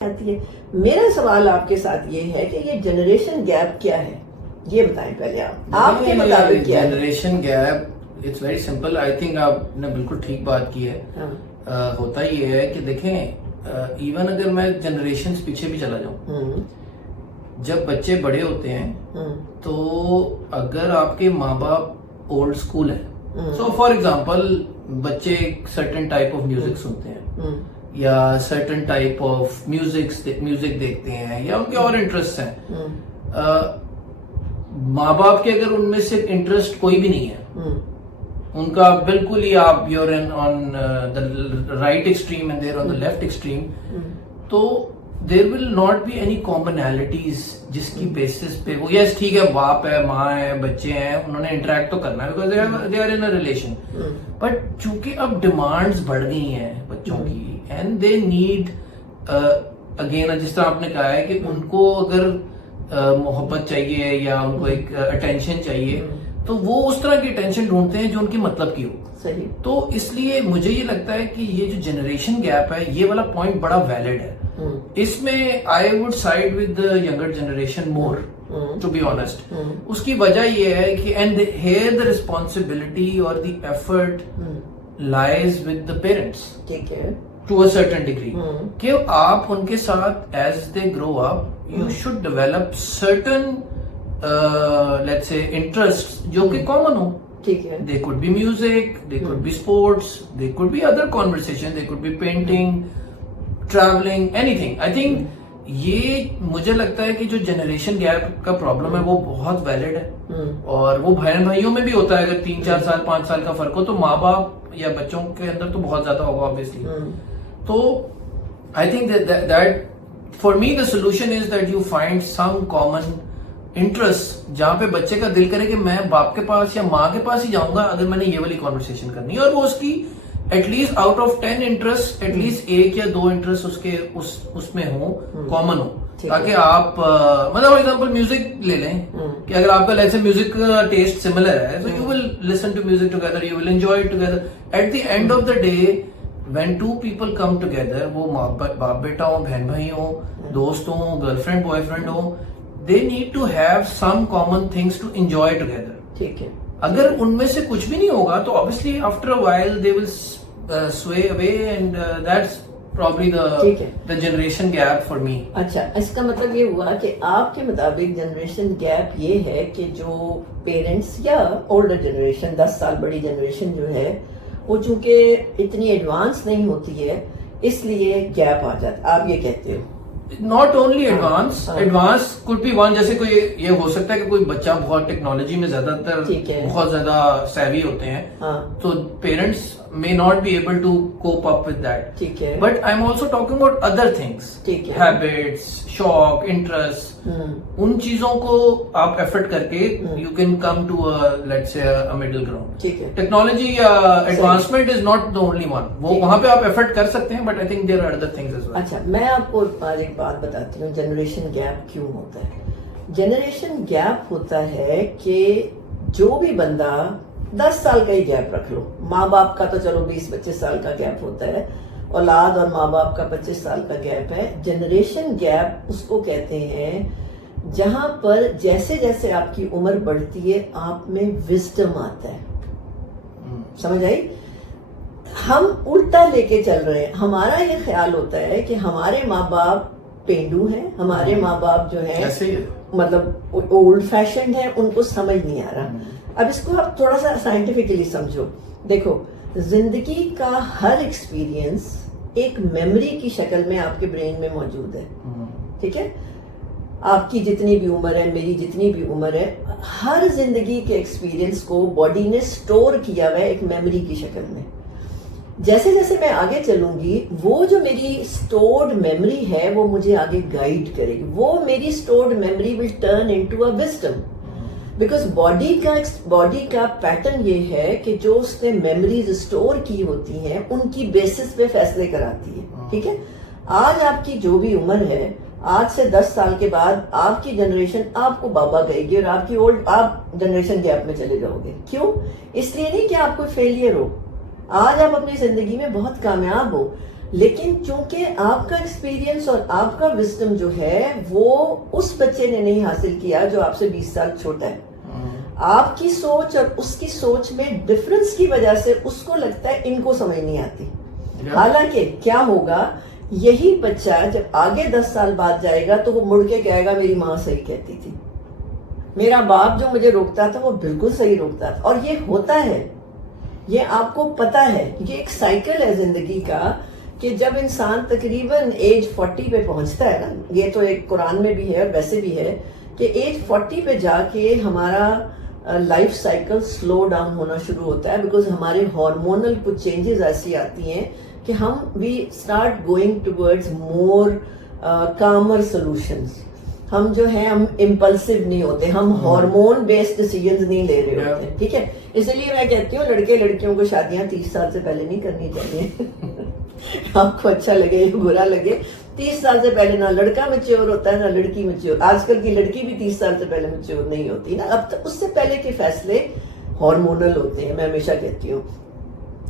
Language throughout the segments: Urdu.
آتی ہے. میرا سوال آپ کے ساتھ یہ ہے کہ یہ جنریشن گیپ کیا ہے, یہ بتائیں پہلے آپ کے مطابق کیا ہے generation gap? It's very simple. I think آپ نے بالکل ٹھیک بات کی ہے. ہوتا یہ ہے کہ دیکھیں, ایون اگر میں جنریشن پیچھے بھی چلا جاؤں, جب بچے بڑے ہوتے ہیں تو اگر آپ کے ماں باپ اولڈ اسکول ہیں, سو فار ایگزامپل بچے سرٹن ٹائپ آف میوزک سنتے ہیں یا سرٹن ٹائپ آف میوزک دیکھتے ہیں یا ان کے اور انٹرسٹ ہیں, ماں باپ کے اگر ان میں سے انٹرسٹ کوئی بھی نہیں ہے, ان کا بالکل ہی آپ your on the right extreme and there on the left extreme, تو there will not be any commonalities جس کی بیسس پہ وہ, یس ٹھیک ہے باپ ہے ماں ہے بچے ہیں انہوں نے انٹریکٹ تو کرنا ہے because they are in a relation, but چونکہ اب ڈیمانڈز بڑھ گئی ہیں بچوں کی اینڈ دے نیڈ اگین, جس طرح آپ نے کہا ہے کہ ان کو اگر محبت چاہیے یا ان کو ایک اٹینشن چاہیے تو وہ اس طرح کی اٹینشن ڈھونڈتے ہیں جو ان کی مطلب کی ہو. صحیح. تو اس لیے مجھے یہ لگتا ہے کہ یہ جو جنریشن گیپ ہے یہ والا پوائنٹ بڑا ویلڈ ہے. اس میں I would side with the younger generation more to be honest. اس کی وجہ یہ ہے کہ اینڈ ہیئر دا ریسپانسبلٹی اور the effort lies with the parents. ٹھیک ہے, ٹو اے سرٹن ڈگری, کہ آپ ان کے ساتھ as they grow up you should develop certain let's say interest جو کہ کامن ہو. ٹھیک ہے, they could be music, they could be sports, they could be other conversation, they could be painting, travelling, anything. I think یہ مجھے لگتا ہے کہ جو جنریشن گیپ کا پرابلم ہے وہ بہت ویلڈ ہے, اور وہ بہن بھائیوں میں بھی ہوتا ہے. اگر 3-4 سال 5 سال کا فرق ہو تو ماں باپ یا بچوں کے اندر تو بہت زیادہ ہوگا آبویسلی. تو I think that for me the solution is that you find some common interest جہاں پہ بچے کا دل کرے کہ میں باپ کے پاس یا ماں کے پاس ہی جاؤں گا اگر میں نے یہ والی کانورسیشن کرنی ہے, اور وہ اس کی at least out of 10 interest at least 1 یا 2 انٹرسٹ اس کے اس میں ہوں, کامن ہو, تاکہ آپ مطلب فار ایگزامپل میوزک لے لیں کہ اگر آپ کا لیٹس سے میوزک کا ٹیسٹ سملر ہے تو you will listen to music together, you will enjoy it together. At the end of the day when 2 people come together, وہ باپ بیٹا ہو, بہن بھائی ہو, دوست ہو, گرل فرینڈ بوائے فرینڈ ہو, they need to have some common things to enjoy together. ٹھیک ہے, اگر ان میں سے کچھ بھی نہیں ہوگا تو obviously after a while they will sway away and that's probably the generation gap for me. اچھا, اس کا مطلب یہ ہوا کہ آپ کے مطابق جنریشن گیپ یہ ہے کہ جو پیرنٹس یا اولڈر جنریشن 10 سال بڑی جنریشن جو ہے وہ چونکہ اتنی ایڈوانس نہیں ہوتی ہے اس لیے گیپ آ جاتا, آپ یہ کہتے ہو؟ Not only advance could be one, جیسے کوئی یہ ہو سکتا ہے کہ کوئی بچہ بہت ٹیکنالوجی میں زیادہ تر بہت زیادہ سیوی ہوتے ہیں تو parents may not be able to cope up with that. ٹھیک ہے, but I'm also talking about other things, habits, شوق, interests, ان چیزوں کو آپ ایفرٹ کر کے you can come to a let's say a middle ground. ٹھیک ہے, technology advancement is not the only one, وہ وہاں پہ آپ ایفرٹ کر سکتے ہیں, but I think there are other things as well. اچھا, میں آپ کو آج ایک بات بتاتی ہوں جنریشن گیپ کیوں ہوتا ہے. جنریشن گیپ ہوتا ہے کہ جو بھی بندہ 10 سال کا ہی گیپ رکھ لو, ماں باپ کا تو چلو 20-25 سال کا گیپ ہوتا ہے, اولاد اور ماں باپ کا 25 سال کا گیپ ہے. جنریشن گیپ اس کو کہتے ہیں جہاں پر جیسے جیسے آپ کی عمر بڑھتی ہے آپ میں وزڈم آتا ہے. سمجھ آئی؟ ہم الٹا لے کے چل رہے ہیں. ہمارا یہ خیال ہوتا ہے کہ ہمارے ماں باپ پینڈو ہیں, ہمارے ماں باپ جو ہیں مطلب اولڈ فیشنڈ ہیں, ان کو سمجھ نہیں آ رہا. اب اس کو آپ تھوڑا سا سائنٹیفکلی سمجھو. دیکھو, زندگی کا ہر ایکسپیرینس ایک میموری کی شکل میں آپ کے برین میں موجود ہے. ٹھیک ہے, آپ کی جتنی بھی عمر ہے, میری جتنی بھی عمر ہے, ہر زندگی کے ایکسپیرینس کو باڈی نے سٹور کیا ہوا ہے ایک میموری کی شکل میں. جیسے جیسے میں آگے چلوں گی وہ جو میری سٹورڈ میموری ہے وہ مجھے آگے گائیڈ کرے گی. وہ میری stored memory will turn into a wisdom, because body کا پیٹرن یہ ہے کہ جو اس نے میموریز اسٹور کی ہوتی ہیں ان کی بیسس پہ فیصلے کراتی ہے. ٹھیک ہے, آج آپ کی جو بھی عمر ہے, آج سے 10 سال کے بعد آپ کی جنریشن آپ کو بابا کہے گی اور آپ جنریشن گیپ میں چلے جاؤ گے. کیوں؟ اس لیے نہیں کہ آپ کوئی فیلئر ہو, آج آپ اپنی زندگی میں بہت کامیاب ہو, لیکن چونکہ آپ کا ایکسپیرینس اور آپ کا وزڈم جو ہے وہ اس بچے نے نہیں حاصل کیا جو آپ سے 20 سال چھوٹا ہے. آپ کی سوچ اور اس کی سوچ میں ڈفرنس کی وجہ سے اس کو لگتا ہے ان کو سمجھ نہیں آتی. حالانکہ کیا ہوگا, یہی بچہ جب آگے 10 سال بعد جائے گا تو وہ مڑ کے کہے گا میری ماں صحیح کہتی تھی, میرا باپ جو مجھے روکتا تھا وہ بالکل صحیح روکتا تھا. اور یہ ہوتا ہے, یہ آپ کو پتا ہے, یہ ایک سائیکل ہے زندگی کا کہ جب انسان تقریباً ایج 40 پہ پہنچتا ہے نا, یہ تو ایک قرآن میں بھی ہے اور ویسے بھی ہے کہ ایج 40 پہ جا کے ہمارا لائف سائیکل سلو ڈاؤن ہونا شروع ہوتا ہے, بیکاز ہمارے ہارمونل کچھ چینجز ایسی آتی ہیں کہ ہم we start going towards more common solutions. ہم جو ہیں ہم امپلسو نہیں ہوتے, ہم ہارمون بیسڈ ڈیسیژنز نہیں لے رہے ہوتے. ٹھیک ہے, اس لیے میں کہتی ہوں لڑکے لڑکیوں کو شادیاں 30 سال سے پہلے نہیں کرنی چاہیے. آپ کو اچھا لگے یا برا لگے, 30 سال سے پہلے نہ لڑکا میچور ہوتا ہے نہ لڑکی میچور. آج کل کی لڑکی بھی 30 سال سے پہلے میچور نہیں ہوتی نا. اب اس سے پہلے کے فیصلے ہارمونل ہوتے ہیں. میں ہمیشہ کہتی ہوں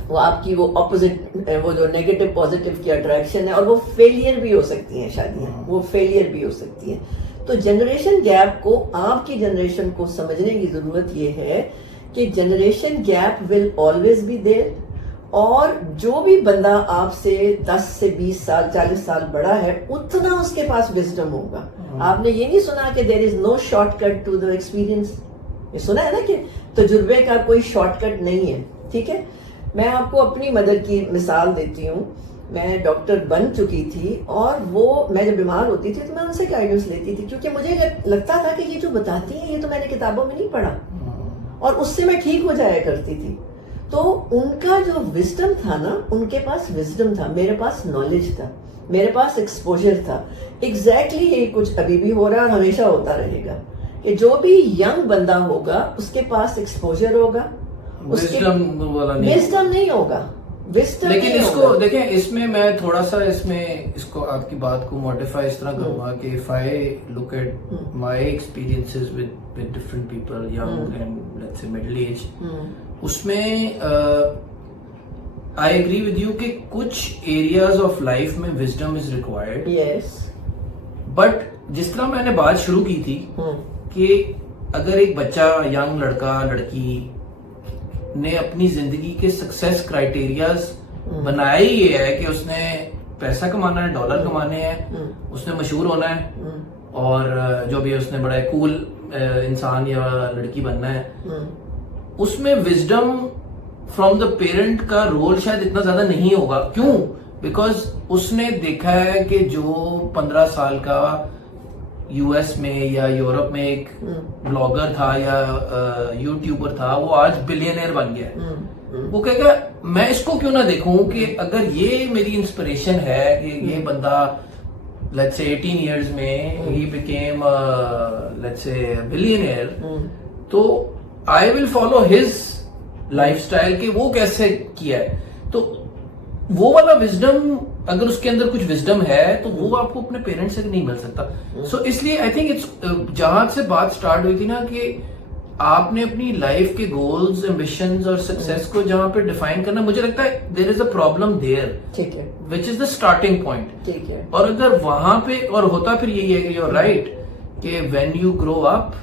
وہ آپ کی وہ اپوزٹ, وہ جو نیگیٹو پازیٹو کی اٹریکشن ہے, اور وہ فیلئر بھی ہو سکتی ہیں شادیاں, وہ فیلئر بھی ہو سکتی ہیں. تو جنریشن گیپ کو, آپ کی جنریشن کو سمجھنے کی ضرورت یہ ہے کہ generation gap will always be there, اور جو بھی بندہ آپ سے 10 سے 20 سال 40 سال بڑا ہے اتنا اس کے پاس وزڈم ہوگا. آپ نے یہ نہیں سنا کہ there is no shortcut to the experience, یہ سنا ہے نا کہ تجربے کا کوئی شارٹ کٹ نہیں ہے. ٹھیک ہے, میں آپ کو اپنی مدر کی مثال دیتی ہوں. میں ڈاکٹر بن چکی تھی اور وہ میں جب بیمار ہوتی تھی تو میں ان سے گائیڈنس لیتی تھی, کیونکہ مجھے لگتا تھا کہ یہ جو بتاتی ہیں یہ تو میں نے کتابوں میں نہیں پڑھا, اور اس سے میں ٹھیک ہو جایا کرتی تھی. تو ان کا جو وزڈم تھا نا, ان کے پاس وزڈم تھا, میرے پاس نالج تھا, میرے پاس ایکسپوجر تھا. ایگزیکٹلی یہی کچھ ابھی بھی ہو رہا ہے اور ہمیشہ ہوتا رہے گا کہ جو بھی ینگ بندہ ہوگا اس کے پاس ایکسپوجر ہوگا, وزڈم نہیں ہوگا. لیکن اس کو دیکھیں, اس میں میں تھوڑا سا اس کو آپ کی بات کو موڈیفائی اس طرح کروں گا کہ if I look at my experiences with different people, young and let's say middle age, اس میں I agree with you کہ کچھ areas of life میں wisdom is required. Yes. But جس طرح میں نے بات شروع کی تھی کہ اگر ایک بچہ, ینگ لڑکا لڑکی نے اپنی زندگی کے سکسیس کرائٹیریاز بنایا ہی یہ ہے کہ اس نے پیسہ کمانا ہے, ڈالر کمانے ہیں, اس نے مشہور ہونا ہے, اور جو بھی اس نے بڑا کول انسان یا لڑکی بننا ہے, اس میں وزڈم فرام دا پیرنٹ کا رول شاید اتنا زیادہ نہیں ہوگا. کیوں؟ بیکاز اس نے دیکھا ہے کہ جو 15 سال کا یو ایس میں یا یورپ میں ایک بلاگر تھا یا یوٹیوبر تھا, وہ آج بلینئر بن گیا ہے. وہ کہے گا میں اس کو کیوں نہ دیکھوں کہ اگر یہ میری انسپریشن ہے کہ یہ بندہ let's say 18 years میں he became let's say billionaire, تو I will follow his lifestyle کہ وہ کیسے کیا ہے. تو وہ والا وزڈم, اگر اس کے اندر کچھ وزڈم ہے تو وہ آپ کو اپنے پیرنٹ سے نہیں مل سکتا. سو اس لیے آئی تھنک جہاں سے بات سٹارٹ ہوئی تھی نا کہ آپ نے اپنی لائف کے گولز, ایمبیشنز اور سکسیس کو جہاں پہ ڈیفائن کرنا, مجھے لگتا ہے there is a problem there, which is the starting point. اور اگر وہاں پہ, اور ہوتا پھر یہی ہے کہ یو آر رائٹ کہ when you grow up,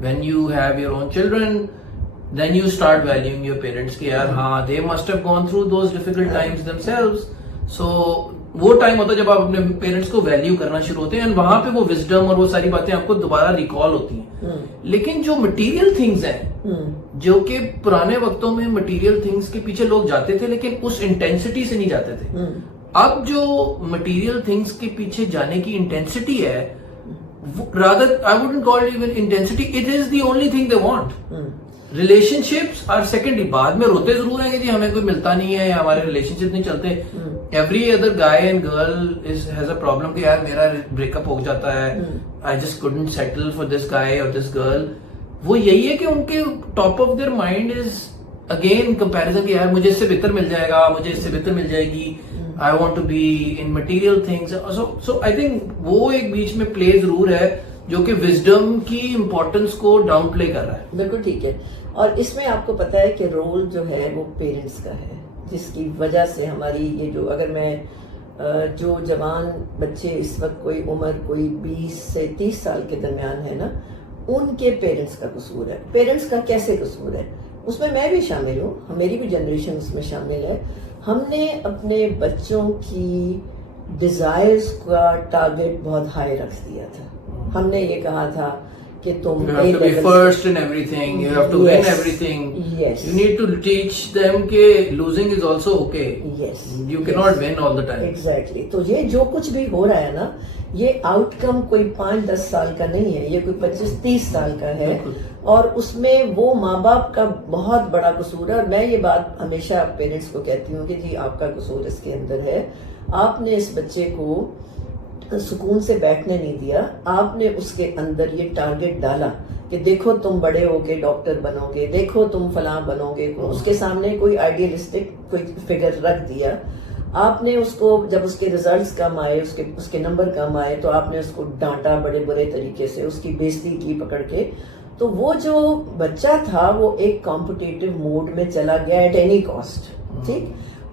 when you have your own children, then you start valuing your parents کہ یار ہاں they must have gone through those difficult times themselves. so وہ ٹائم ہوتا ہے جب آپ اپنے پیرنٹس کو ویلیو کرنا شروع ہوتے ہیں, and وہاں پہ وہ وزڈم اور وہ ساری باتیں آپ کو دوبارہ ریکال ہوتی ہیں. لیکن جو مٹیریل تھنگز ہیں, جو کہ پرانے وقتوں میں مٹیریل تھنگز کے پیچھے لوگ جاتے تھے لیکن اس انٹینسٹی سے نہیں جاتے تھے, اب جو مٹیریل تھنگز کے پیچھے جانے کی انٹینسٹی ہے, rather I wouldn't call it even intensity, it is the only thing they want. Relationships are secondary. بعد میں روتے ضرور ہیں کہ جی ہمیں کوئی ملتا نہیں ہے یا ہمارے ریلیشن شپ نہیں چلتے. Every other guy and girl has a problem کہ یار میرا بریک اپ ہو جاتا ہے, I just couldn't settle for this guy اور دس گرل. وہ یہی ہے کہ ان کے top of their mind is again comparison کہ یار مجھے اس سے بہتر مل جائے گا, مجھے اس سے بہتر مل جائے گی, I want to be in material things. So I think وہ ایک بیچ میں پلے ضرور ہے جو کہ وزڈم کی امپورٹنس کو ڈاؤن پلے کر رہا ہے. بالکل ٹھیک ہے. اور اس میں آپ کو پتا ہے کہ رول جو ہے وہ پیرنٹس کا ہے. جس کی وجہ سے ہماری یہ جو اگر میں جو جوان بچے اس وقت کوئی عمر کوئی 20 سے 30 سال کے درمیان ہے نا، ان کے پیرنٹس کا قصور ہے. پیرنٹس کا کیسے قصور ہے؟ اس میں بھی شامل ہوں، میری بھی جنریشن اس میں شامل ہے. ہم نے اپنے بچوں کی ڈیزائرز کا ٹارگیٹ بہت ہائی رکھ دیا تھا. ہم نے یہ کہا تھا کہ تم You have to be first in everything. You have to win everything. Yes. You need to teach them کہ losing is also okay. Yes. You cannot win all the time. Exactly. تو یہ جو کچھ بھی ہو رہا ہے نا، یہ آؤٹ کم کوئی 5-10 سال کا نہیں ہے، یہ کوئی 25-30 سال کا ہے. اور اس میں وہ ماں باپ کا بہت بڑا قصور ہے. اور میں یہ بات ہمیشہ پیرنٹس کو کہتی ہوں کہ جی آپ کا قصور اس کے اندر ہے. آپ نے اس بچے کو سکون سے بیٹھنے نہیں دیا. آپ نے اس کے اندر یہ ٹارگٹ ڈالا کہ دیکھو تم بڑے ہو کے ڈاکٹر بنو گے، دیکھو تم فلاں بنو گے. اس کے سامنے کوئی آئیڈیلسٹک کوئی فگر رکھ دیا. آپ نے اس کو جب اس کے ریزلٹس کم آئے، اس کے نمبر کم آئے، تو آپ نے اس کو ڈانٹا بڑے برے طریقے سے، اس کی بےزتی کی پکڑ کے. تو وہ جو بچہ تھا وہ ایک کمپٹیٹو موڈ میں چلا گیا ایٹ اینی کاسٹ. ٹھیک،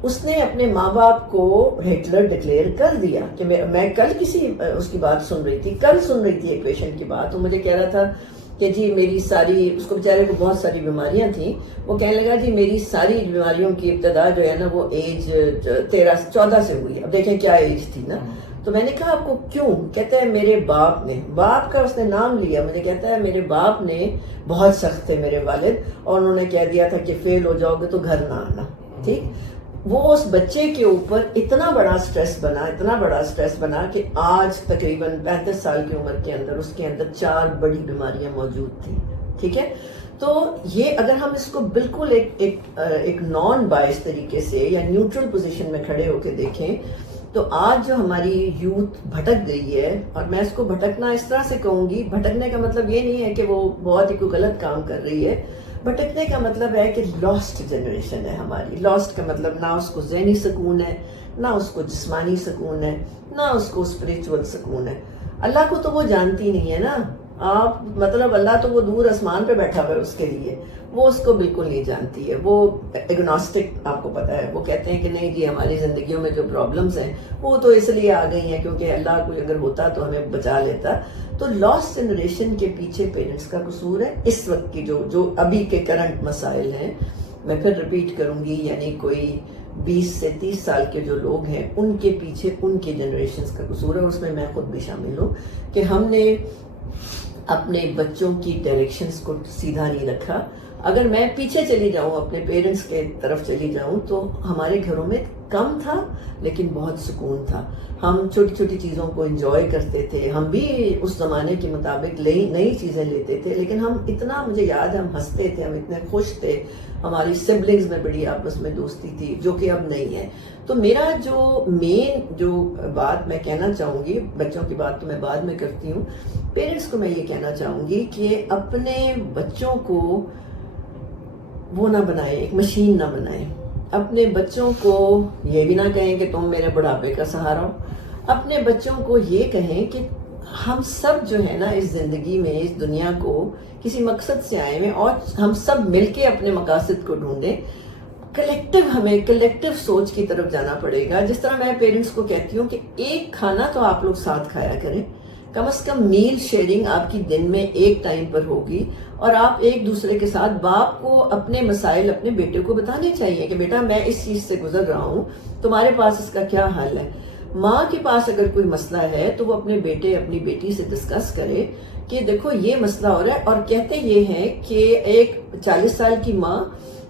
اس نے اپنے ماں باپ کو ہٹلر ڈکلیئر کر دیا. کہ میں کل اس کی بات سن رہی تھی ایک پیشنٹ کی بات. وہ مجھے کہہ رہا تھا کہ جی میری ساری، اس کو بیچارے کو بہت ساری بیماریاں تھیں. وہ کہنے لگا جی میری ساری بیماریوں کی ابتدا جو ہے نا وہ ایج 13-14 سے ہوئی. اب دیکھیں کیا ایج تھی نا. تو میں نے کہا آپ کو کیوں؟ کہتا ہے میرے باپ کا اس نے نام لیا. مجھے کہتا ہے میرے باپ نے بہت سخت تھے میرے والد، اور انہوں نے کہہ دیا تھا کہ فیل ہو جاؤ گے تو گھر نہ آنا. ٹھیک، وہ اس بچے کے اوپر اتنا بڑا سٹریس بنا کہ آج تقریباً 35 سال کی عمر کے اندر اس کے اندر 4 بڑی بیماریاں موجود تھیں. ٹھیک ہے، تو یہ اگر ہم اس کو بالکل ایک نان بائس طریقے سے یا نیوٹرل پوزیشن میں کھڑے ہو کے دیکھیں تو آج جو ہماری یوتھ بھٹک گئی ہے، اور میں اس کو بھٹکنا اس طرح سے کہوں گی، بھٹکنے کا مطلب یہ نہیں ہے کہ وہ بہت ہی کوئی غلط کام کر رہی ہے. بھٹکنے کا مطلب ہے کہ لاسٹ جنریشن ہے ہماری. لاسٹ کا مطلب نہ اس کو ذہنی سکون ہے، نہ اس کو جسمانی سکون ہے، نہ اس کو اسپریچول سکون ہے. اللہ کو تو وہ جانتی نہیں ہے نا. آپ مطلب اللہ تو وہ دور آسمان پہ بیٹھا ہوا ہے اس کے لیے، وہ اس کو بالکل نہیں جانتی ہے. وہ ایگنوسٹک، آپ کو پتا ہے، وہ کہتے ہیں کہ نہیں جی ہماری زندگیوں میں جو پرابلمز ہیں وہ تو اس لیے آ گئی ہیں کیونکہ اللہ کوئی اگر ہوتا تو ہمیں بچا لیتا. تو لاسٹ جنریشن کے پیچھے پیرنٹس کا قصور ہے. اس وقت کی جو ابھی کے کرنٹ مسائل ہیں، میں پھر ریپیٹ کروں گی، یعنی کوئی 20 سے 30 سال کے جو لوگ ہیں ان کے پیچھے ان کی جنریشنز کا قصور ہے. اس میں خود بھی شامل ہوں کہ ہم نے اپنے بچوں کی ڈائریکشنز کو سیدھا نہیں رکھا. اگر میں پیچھے چلی جاؤں، اپنے پیرنٹس کے طرف چلی جاؤں، تو ہمارے گھروں میں کم تھا لیکن بہت سکون تھا. ہم چھوٹی چھوٹی چیزوں کو انجوائے کرتے تھے. ہم بھی اس زمانے کے مطابق نئی چیزیں لیتے تھے، لیکن ہم اتنا، مجھے یاد ہے، ہم ہنستے تھے، ہم اتنے خوش تھے. ہماری سبلنگز میں بڑی آپس میں دوستی تھی، جو کہ اب نہیں ہے. تو میرا جو بات میں کہنا چاہوں گی، بچوں کی بات تو میں بعد میں کرتی ہوں، پیرنٹس کو میں یہ کہنا چاہوں گی کہ اپنے بچوں کو وہ نہ بنائیں، ایک مشین نہ بنائیں. اپنے بچوں کو یہ بھی نہ کہیں کہ تم میرے بڑھاپے کا سہارا ہو. اپنے بچوں کو یہ کہیں کہ ہم سب جو ہے نا اس زندگی میں، اس دنیا کو کسی مقصد سے آئے ہیں، اور ہم سب مل کے اپنے مقاصد کو ڈھونڈیں. ہمیں کلیکٹیو سوچ کی طرف جانا پڑے گا. جس طرح میں پیرنٹس کو کہتی ہوں کہ ایک کھانا تو آپ لوگ ساتھ کھایا کریں، کم از کم میل شیئرنگ آپ کی دن میں ایک ٹائم پر ہوگی، اور آپ ایک دوسرے کے ساتھ، باپ کو اپنے مسائل اپنے بیٹے کو بتانے چاہیے کہ بیٹا میں اس چیز سے گزر رہا ہوں، تمہارے پاس اس کا کیا حل ہے. ماں کے پاس اگر کوئی مسئلہ ہے تو وہ اپنے بیٹے اپنی بیٹی سے ڈسکس کرے کہ دیکھو یہ مسئلہ ہو رہا ہے. اور کہتے یہ ہیں کہ ایک 40 سال کی ماں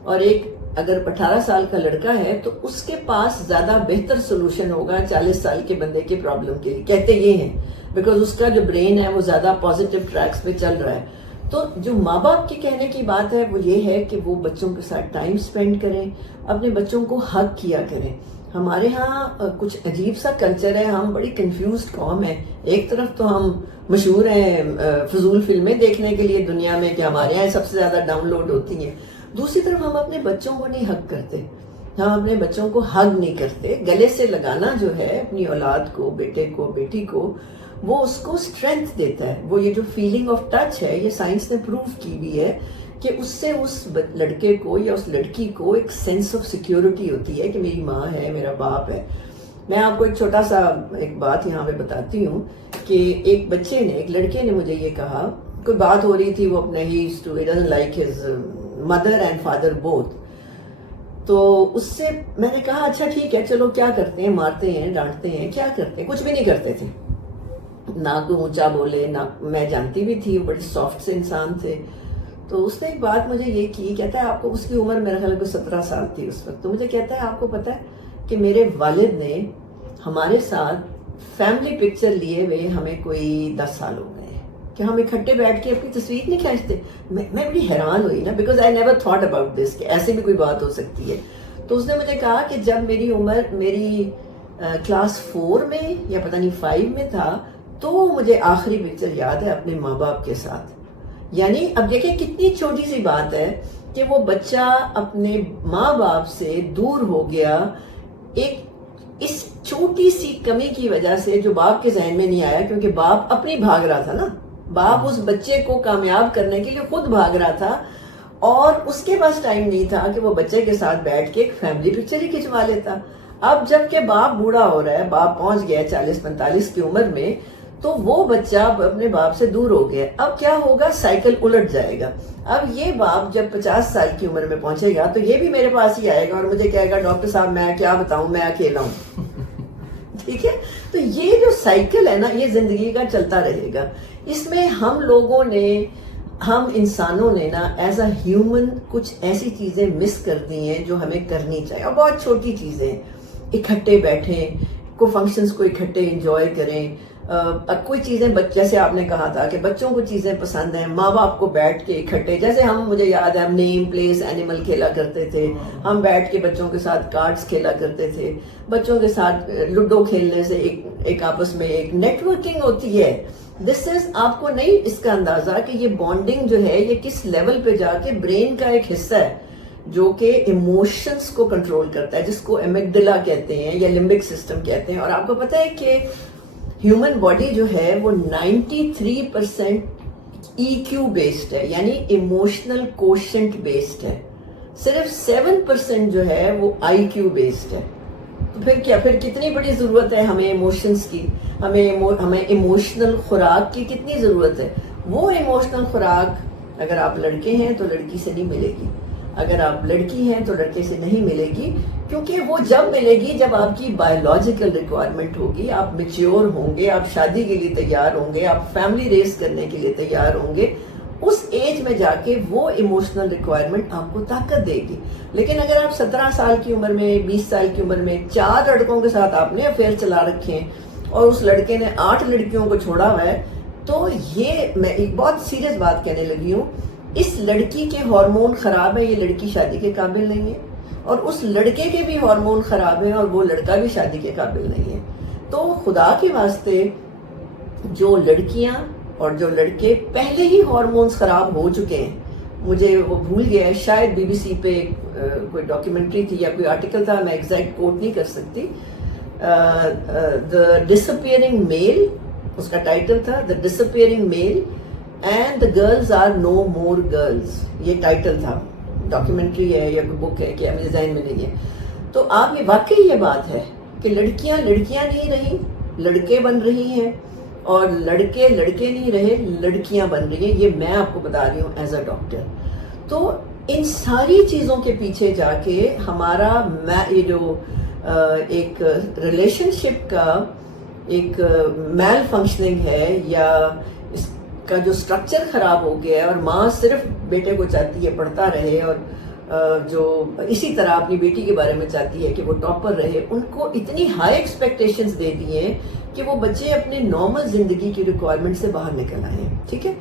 اور ایک اگر 18 سال کا لڑکا ہے تو اس کے پاس زیادہ بہتر سولوشن ہوگا 40 سال کے بندے کے پرابلم کے لیے. کہتے یہ ہیں بیکاز اس کا جو برین ہے وہ زیادہ پازیٹیو ٹریکس پہ چل رہا ہے. تو جو ماں باپ کی کہنے کی بات ہے وہ یہ ہے کہ وہ بچوں کے ساتھ ٹائم سپینڈ کریں، اپنے بچوں کو حق کیا کریں. ہمارے ہاں کچھ عجیب سا کلچر ہے، ہم بڑی کنفیوزڈ قوم ہے. ایک طرف تو ہم مشہور ہیں فضول فلمیں دیکھنے کے لیے دنیا میں کہ ہمارے یہاں سب سے زیادہ ڈاؤن لوڈ ہوتی ہیں، دوسری طرف ہم اپنے بچوں کو نہیں حق کرتے، ہم اپنے بچوں کو حق نہیں کرتے. گلے سے لگانا جو ہے اپنی اولاد کو، بیٹے کو، بیٹی کو، وہ اس کو اسٹرینتھ دیتا ہے. وہ یہ جو فیلنگ آف ٹچ ہے، یہ سائنس نے پروف کی بھی ہے کہ اس سے اس لڑکے کو یا اس لڑکی کو ایک سینس آف سیکیورٹی ہوتی ہے کہ میری ماں ہے, میرا باپ ہے. میں آپ کو ایک چھوٹا سا ایک بات یہاں پہ بتاتی ہوں کہ ایک بچے نے, ایک لڑکے نے مجھے یہ کہا, کوئی بات ہو رہی تھی, وہ اپنے he doesn't like his mother and father both. تو اس سے میں نے کہا اچھا ٹھیک ہے, چلو کیا کرتے ہیں, مارتے ہیں, ڈانٹتے ہیں, کیا کرتے ہیں؟ کچھ بھی نہیں کرتے تھے, نہ کوئی اونچا بولے, نہ میں جانتی بھی تھی, بڑی سافٹ سے انسان تھے. تو اس نے ایک بات مجھے یہ کی, کہتا ہے آپ کو, اس کی عمر میرا خیال 17 سال تھی اس وقت, تو مجھے کہتا ہے آپ کو پتا ہے کہ میرے والد نے ہمارے ساتھ فیملی پکچر لیے ہوئے ہمیں کوئی 10 سال ہو گئے کہ ہم اکٹھے بیٹھ کے اپنی تصویر نہیں کھینچتے. میں بڑی حیران ہوئی نا, because I never thought about this کہ ایسے بھی کوئی بات ہو سکتی ہے. تو اس نے مجھے کہا کہ جب میری عمر میری کلاس 4 میں یا پتہ نہیں 5 میں تھا, تو مجھے آخری پکچر یاد ہے اپنے ماں باپ کے ساتھ. یعنی اب دیکھیں کتنی چھوٹی سی بات ہے کہ وہ بچہ اپنے ماں باپ سے دور ہو گیا ایک اس چھوٹی سی کمی کی وجہ سے, جو باپ کے ذہن میں نہیں آیا, کیونکہ باپ اپنی بھاگ رہا تھا نا, باپ اس بچے کو کامیاب کرنے کے لیے خود بھاگ رہا تھا, اور اس کے پاس ٹائم نہیں تھا کہ وہ بچے کے ساتھ بیٹھ کے ایک فیملی پکچر ہی کھنچوا لیتا. اب جب کہ باپ بوڑھا ہو رہا ہے, باپ پہنچ گیا 40-45 کی عمر میں, تو وہ بچہ اپنے باپ سے دور ہو گیا. اب کیا ہوگا, سائیکل الٹ جائے گا. اب یہ باپ جب 50 سال کی عمر میں پہنچے گا تو یہ بھی میرے پاس ہی آئے گا اور مجھے کہے گا ڈاکٹر صاحب میں کیا بتاؤں, میں اکیلا ہوں. ٹھیک ہے, تو یہ جو سائیکل ہے نا, یہ زندگی کا چلتا رہے گا. اس میں ہم لوگوں نے, ہم انسانوں نے نا ایز اے ہیومن کچھ ایسی چیزیں مس کر دی ہیں جو ہمیں کرنی چاہیے, اور بہت چھوٹی چیزیں, اکٹھے بیٹھیں, کوئی فنکشنز کو اکٹھے انجوائے کریں, کوئی چیزیں جیسے آپ نے کہا تھا کہ بچوں کو چیزیں پسند ہیں, ماں باپ کو بیٹھ کے اکٹھے, جیسے ہم, مجھے یاد ہے ہم نیم پلیس اینیمل کھیلا کرتے تھے, ہم بیٹھ کے بچوں کے ساتھ کارڈز کھیلا کرتے تھے, بچوں کے ساتھ لوڈو کھیلنے سے ایک آپس میں ایک نیٹ ورکنگ ہوتی ہے. دس از, آپ کو نہیں اس کا اندازہ کہ یہ بانڈنگ جو ہے یہ کس لیول پہ جا کے برین کا ایک حصہ ہے جو کہ ایموشنز کو کنٹرول کرتا ہے, جس کو ایمگڈلا کہتے ہیں یا لمبک سسٹم کہتے ہیں. اور آپ کو پتہ ہے کہ ہیومن باڈی جو ہے وہ 93% EQ بیسڈ ہے, یعنی ایموشنل کوشنٹ بیسڈ ہے. صرف 7% جو ہے وہ IQ بیسڈ ہے. تو پھر کیا, پھر کتنی بڑی ضرورت ہے ہمیں ایموشنز کی, ہمیں ایموشنل خوراک کی کتنی ضرورت ہے. وہ ایموشنل خوراک اگر آپ لڑکے ہیں تو لڑکی سے نہیں ملے گی, اگر آپ لڑکی ہیں تو لڑکے سے نہیں ملے گی, کیونکہ وہ جب ملے گی جب آپ کی بایولوجیکل ریکوائرمنٹ ہوگی, آپ میچیور ہوں گے, آپ شادی کے لیے تیار ہوں گے, آپ فیملی ریز کرنے کے لیے تیار ہوں گے. اس ایج میں جا کے وہ ایموشنل ریکوائرمنٹ آپ کو طاقت دے گی. لیکن اگر آپ 17 سال کی عمر میں, 20 سال کی عمر میں 4 لڑکوں کے ساتھ آپ نے افیئر چلا رکھے ہیں اور اس لڑکے نے 8 لڑکیوں کو چھوڑا ہوا ہے, تو یہ میں ایک بہت سیریس بات کہنے لگی ہوں, اس لڑکی کے ہارمون خراب ہیں, یہ لڑکی شادی کے قابل نہیں ہے, اور اس لڑکے کے بھی ہارمون خراب ہیں اور وہ لڑکا بھی شادی کے قابل نہیں ہے. تو خدا کے واسطے جو لڑکیاں اور جو لڑکے پہلے ہی ہارمونز خراب ہو چکے ہیں, مجھے وہ بھول گیا ہے, شاید BBC پہ کوئی ڈاکیومنٹری تھی یا کوئی آرٹیکل تھا, میں ایگزیکٹ کوٹ نہیں کر سکتی, دا ڈسپیئرنگ میل اس کا ٹائٹل تھا, the disappearing male and the girls are no more girls, یہ ٹائٹل تھا. ڈاکیومنٹری ہے یا کوئی بک ہے, کیا میرے ذہن میں نہیں ہے. تو آپ یہ واقعی یہ بات ہے کہ لڑکیاں نہیں رہی, لڑکے بن رہی ہیں, اور لڑکے نہیں رہے, لڑکیاں بن رہی ہیں. یہ میں آپ کو بتا رہی ہوں ایز اے ڈاکٹر. تو ان ساری چیزوں کے پیچھے جا کے ہمارا یہ جو ایک ریلیشن شپ کا ایک میل فنکشننگ ہے, یا اس کا جو سٹرکچر خراب ہو گیا ہے, اور ماں صرف بیٹے کو چاہتی ہے پڑھتا رہے, اور جو اسی طرح اپنی بیٹی کے بارے میں چاہتی ہے کہ وہ ٹاپر رہے, ان کو اتنی ہائی ایکسپیکٹیشنز دے دی ہیں کہ وہ بچے اپنے نارمل زندگی کی ریکوائرمنٹ سے باہر نکل آئے ہیں. ٹھیک ہے,